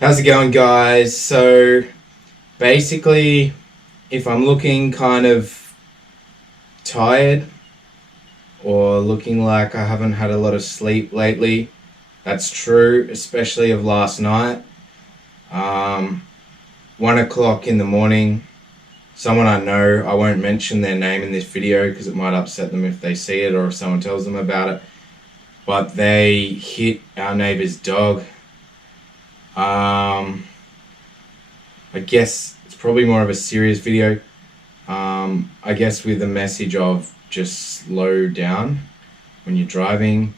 How's it going, guys? So, basically, if I'm looking kind of tired or looking like I haven't had a lot of sleep lately, that's true, especially of last night. Um, 1 o'clock in the morning, someone I know, I won't mention their name in this video because it might upset them if they see it or if someone tells them about it, but they hit our neighbour's dog. Um, I guess it's probably more of a serious video. I guess with the message of just slow down when you're driving,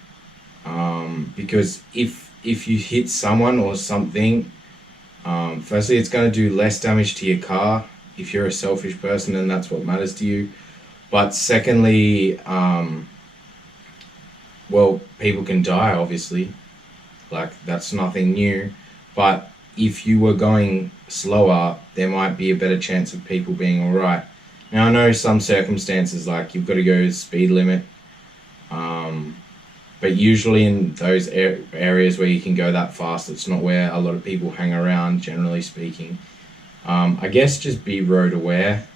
because if you hit someone or something, firstly it's going to do less damage to your car if you're a selfish person and that's what matters to you. But secondly, well, people can die obviously, like that's nothing new. But if you were going slower, there might be a better chance of people being all right. Now I know some circumstances like you've got to go speed limit, um, but usually in those areas where you can go that fast, it's not where a lot of people hang around. Generally speaking, I guess just be road aware.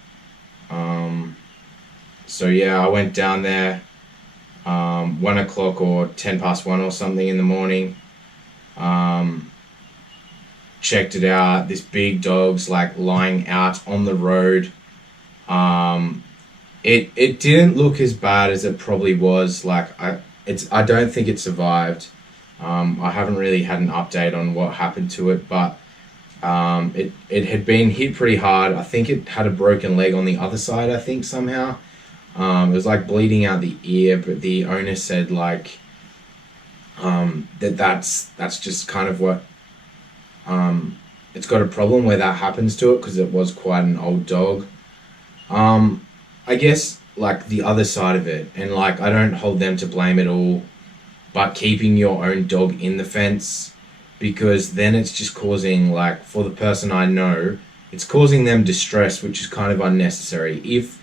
Um, so yeah, I went down there 1 o'clock or 1 or something in the morning. Um, Checked it out. This big dog's like lying out on the road. Um, it didn't look as bad as it probably was. I don't think it survived. I haven't really had an update on what happened to it, but it had been hit pretty hard. I think it had a broken leg on the other side. I think somehow it was like bleeding out the ear, but the owner said like that's just kind of what it's got a problem where that happens to it because it was quite an old dog. Um, I guess like the other side of it, and like I don't hold them to blame at all, but keeping your own dog in the fence because then it's just causing like for the person I know, it's causing them distress, which is kind of unnecessary. If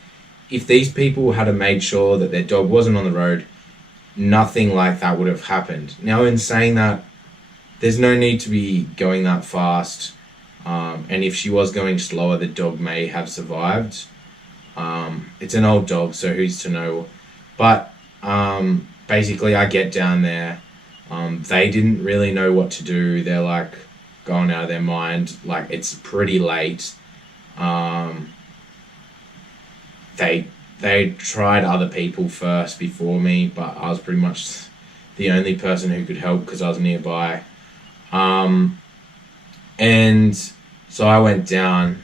these people had made sure that their dog wasn't on the road, nothing like that would have happened. Now, in saying that, there's no need to be going that fast. And if she was going slower, the dog may have survived. It's an old dog, so who's to know? But basically, I get down there. They didn't really know what to do. They're like going out of their mind. Like it's pretty late. Um, they tried other people first before me, but I was pretty much the only person who could help because I was nearby. Um, and so I went down.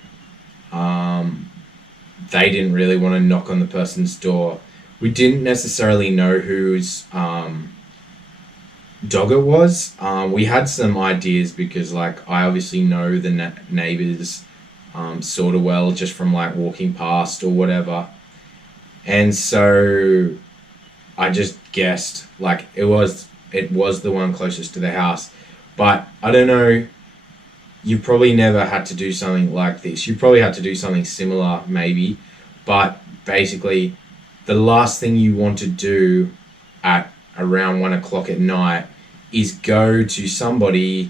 They didn't really want to knock on the person's door. We didn't necessarily know whose dog it was. We had some ideas because, like, I obviously know the neighbors sort of well just from like walking past or whatever, and so I just guessed like it was the one closest to the house. But I don't know, you probably never had to do something like this. You probably had to do something similar, maybe. But basically, the last thing you want to do at around 1 o'clock at night is go to somebody's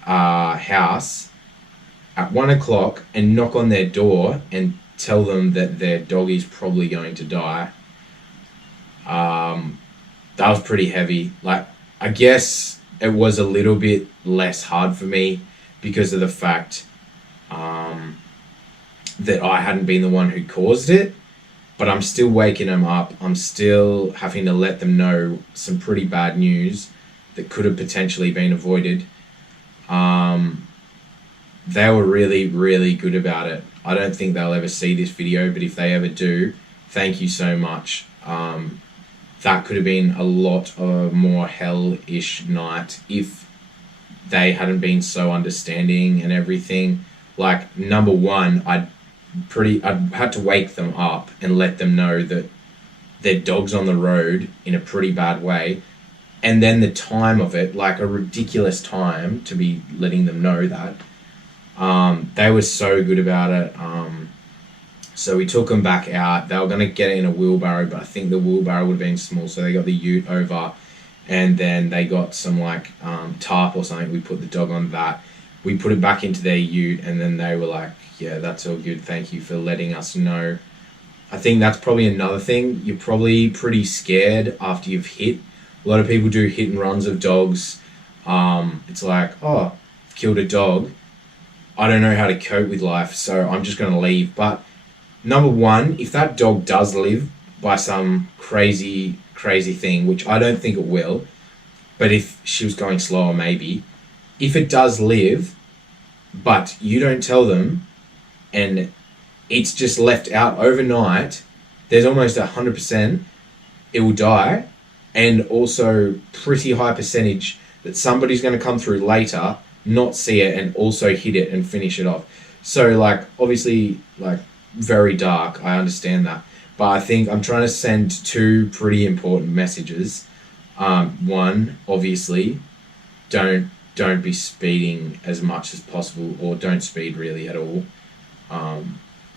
house at 1 o'clock and knock on their door and tell them that their dog is probably going to die. That was pretty heavy. Like, I guess it was a little bit less hard for me because of the fact that I hadn't been the one who caused it, but I'm still waking them up. I'm still having to let them know some pretty bad news that could have potentially been avoided. They were really, really good about it. I don't think they'll ever see this video, but if they ever do, thank you so much. That could have been a lot of more hell-ish night if they hadn't been so understanding and everything. Like, number one, I'd had to wake them up and let them know that their dog's on the road in a pretty bad way. And then the time of it, like a ridiculous time to be letting them know that. They were so good about it. So we took them back out. They were going to get it in a wheelbarrow, but I think the wheelbarrow would have been small, so they got the ute over, and then they got some like tarp or something. We put the dog on that, we put it back into their ute, and then they were like, yeah, that's all good, thank you for letting us know. I think that's probably another thing. You're probably pretty scared after you've hit. A lot of people do hit and runs of dogs. It's like, oh, I've killed a dog, I don't know how to cope with life, so I'm just going to leave. But number one, if that dog does live by some crazy thing, which I don't think it will, but if she was going slower, maybe, if it does live, but you don't tell them, and it's just left out overnight, there's almost 100% it will die, and also pretty high percentage that somebody's going to come through later, not see it, and also hit it and finish it off. So, like, obviously, like, very dark, I understand that, but I think I'm trying to send two pretty important messages. One, obviously, don't be speeding as much as possible, or don't speed really at all.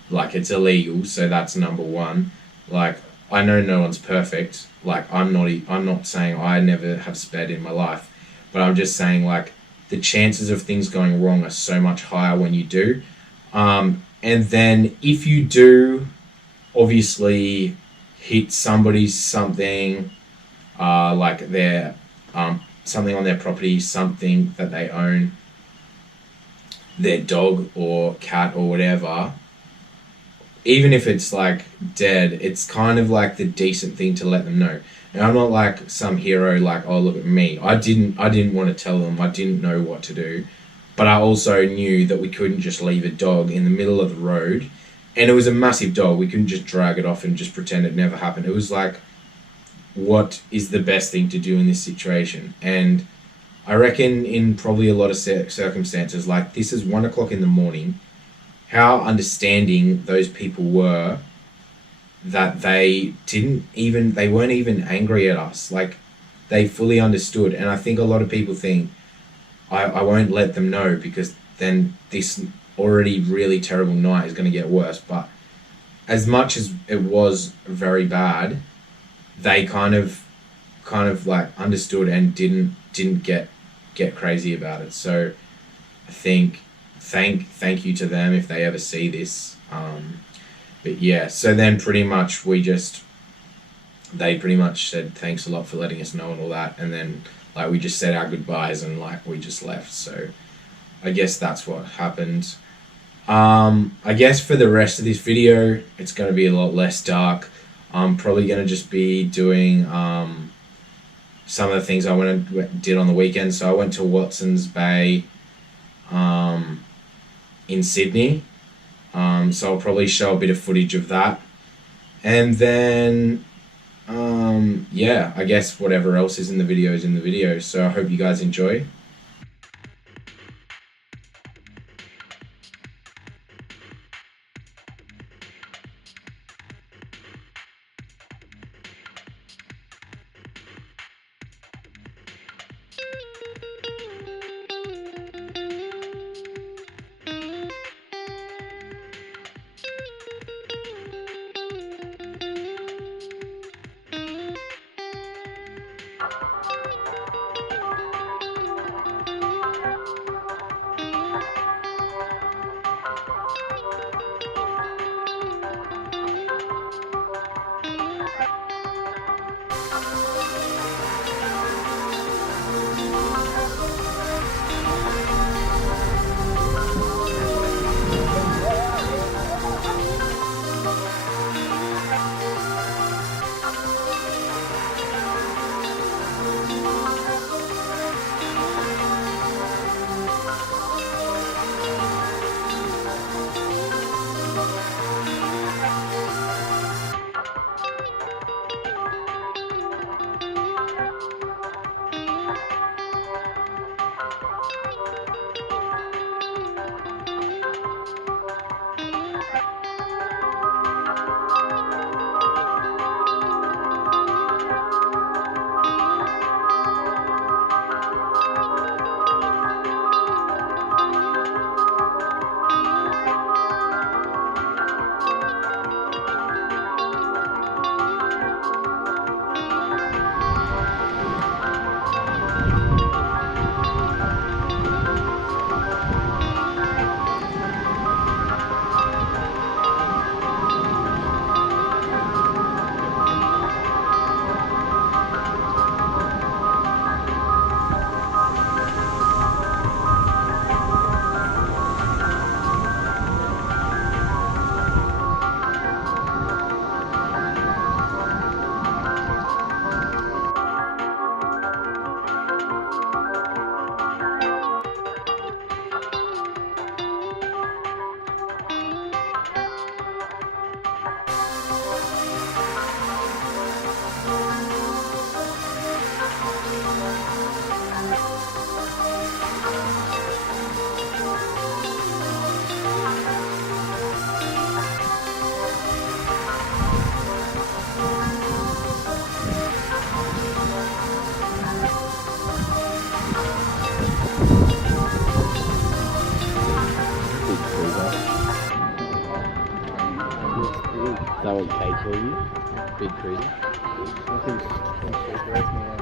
Like, it's illegal, so that's number one. Like, I know no one's perfect. Like, I'm not saying I never have sped in my life, but I'm just saying, like, the chances of things going wrong are so much higher when you do. And then if you do, obviously, hit somebody's something, like their something on their property, something that they own, their dog or cat or whatever, even if it's like dead, it's kind of like the decent thing to let them know. And I'm not like some hero, like, oh, look at me. I didn't want to tell them. I didn't know what to do. But I also knew that we couldn't just leave a dog in the middle of the road. And it was a massive dog. We couldn't just drag it off and just pretend it never happened. It was like, what is the best thing to do in this situation? And I reckon in probably a lot of circumstances, like, this is 1 o'clock in the morning, how understanding those people were that they weren't even angry at us. Like, they fully understood. And I think a lot of people think, I won't let them know because then this already really terrible night is going to get worse. But as much as it was very bad, they kind of like understood and didn't get crazy about it. So I think thank you to them if they ever see this. But yeah, so then pretty much they pretty much said thanks a lot for letting us know and all that, and then like we just said our goodbyes and like we just left. So I guess that's what happened. I guess for the rest of this video, it's going to be a lot less dark. I'm probably going to just be doing some of the things I did on the weekend. So I went to Watson's Bay in Sydney. So I'll probably show a bit of footage of that. And then, yeah, I guess whatever else is in the video is in the video. So I hope you guys enjoy. know what K for you? Big cruiser. I think it's